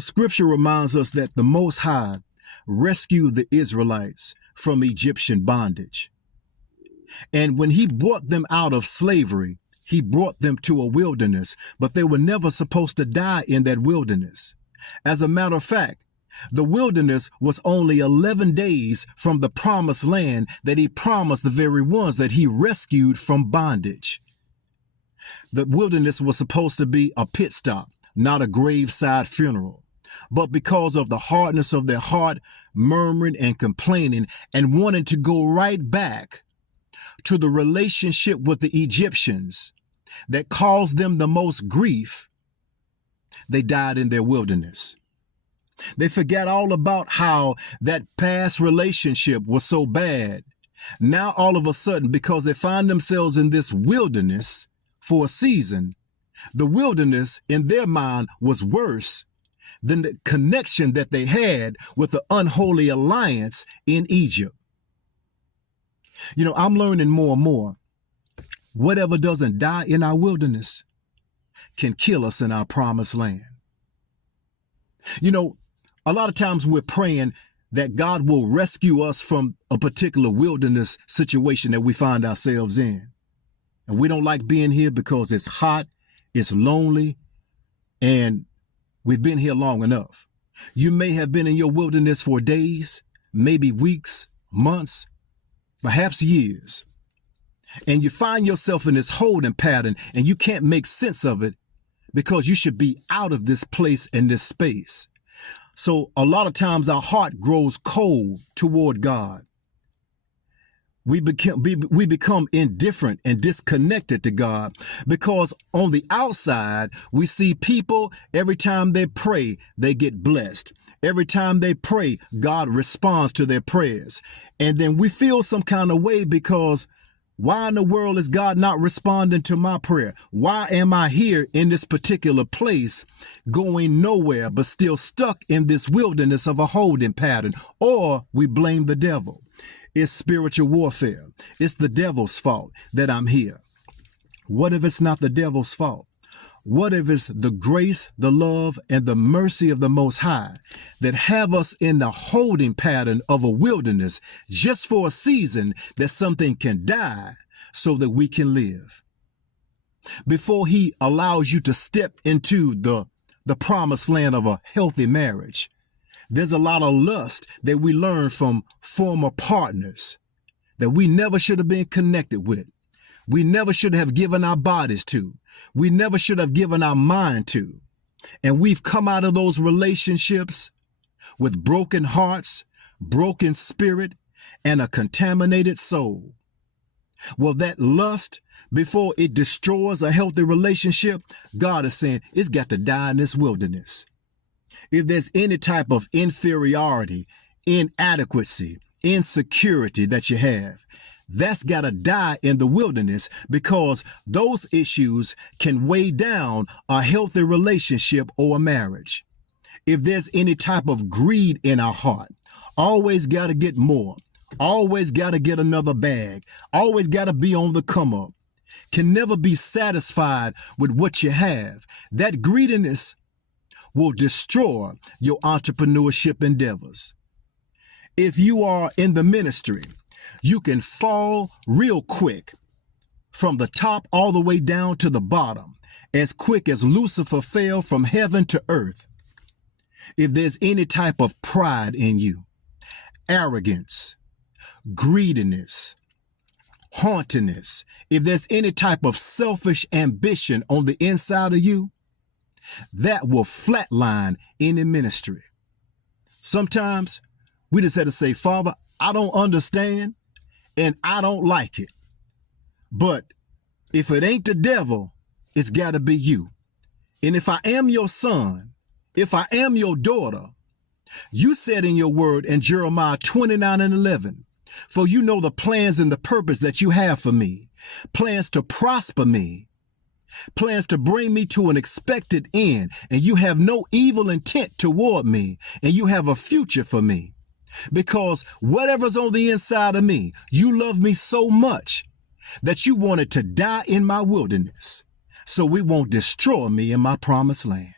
Scripture reminds us that the Most High rescued the Israelites from Egyptian bondage. And when he brought them out of slavery, he brought them to a wilderness, but they were never supposed to die in that wilderness. As a matter of fact, the wilderness was only 11 days from the promised land that he promised the very ones that he rescued from bondage. The wilderness was supposed to be a pit stop, not a graveside funeral. But because of the hardness of their heart, murmuring and complaining and wanting to go right back to the relationship with the Egyptians that caused them the most grief, they died in their wilderness. They forgot all about how that past relationship was so bad. Now, all of a sudden, because they find themselves in this wilderness for a season, the wilderness in their mind was worse than the connection that they had with the unholy alliance in Egypt. I'm learning more and more. Whatever doesn't die in our wilderness can kill us in our promised land. A lot of times we're praying that God will rescue us from a particular wilderness situation that we find ourselves in. And we don't like being here because it's hot, it's lonely, and we've been here long enough. You may have been in your wilderness for days, maybe weeks, months, perhaps years. And you find yourself in this holding pattern and you can't make sense of it because you should be out of this place and this space. So a lot of times our heart grows cold toward God. We become indifferent and disconnected to God because on the outside, we see people, every time they pray, they get blessed. Every time they pray, God responds to their prayers. And then we feel some kind of way because why in the world is God not responding to my prayer? Why am I here in this particular place going nowhere but still stuck in this wilderness of a holding pattern? Or we blame the devil. It's spiritual warfare. It's the devil's fault that I'm here. What if it's not the devil's fault? What if it's the grace, the love, and the mercy of the Most High that have us in the holding pattern of a wilderness just for a season that something can die so that we can live? Before he allows you to step into the promised land of a healthy marriage, there's a lot of lust that we learn from former partners that we never should have been connected with. We never should have given our bodies to. We never should have given our mind to. And we've come out of those relationships with broken hearts, broken spirit, and a contaminated soul. Well, that lust, before it destroys a healthy relationship, God is saying it's got to die in this wilderness. If there's any type of inferiority, inadequacy, insecurity that you have, that's got to die in the wilderness because those issues can weigh down a healthy relationship or a marriage. If there's any type of greed in our heart, always got to get more, always got to get another bag, always got to be on the come up, can never be satisfied with what you have, that greediness will destroy your entrepreneurship endeavors. If you are in the ministry, you can fall real quick from the top all the way down to the bottom, as quick as Lucifer fell from heaven to earth. If there's any type of pride in you, arrogance, greediness, haughtiness, if there's any type of selfish ambition on the inside of you, that will flatline any ministry. Sometimes we just have to say, Father, I don't understand and I don't like it. But if it ain't the devil, it's got to be you. And if I am your son, if I am your daughter, you said in your word in Jeremiah 29:11, for you know the plans and the purpose that you have for me, plans to prosper me, plans to bring me to an expected end, and you have no evil intent toward me, and you have a future for me. Because whatever's on the inside of me, you love me so much that you wanted to die in my wilderness so it won't destroy me in my promised land.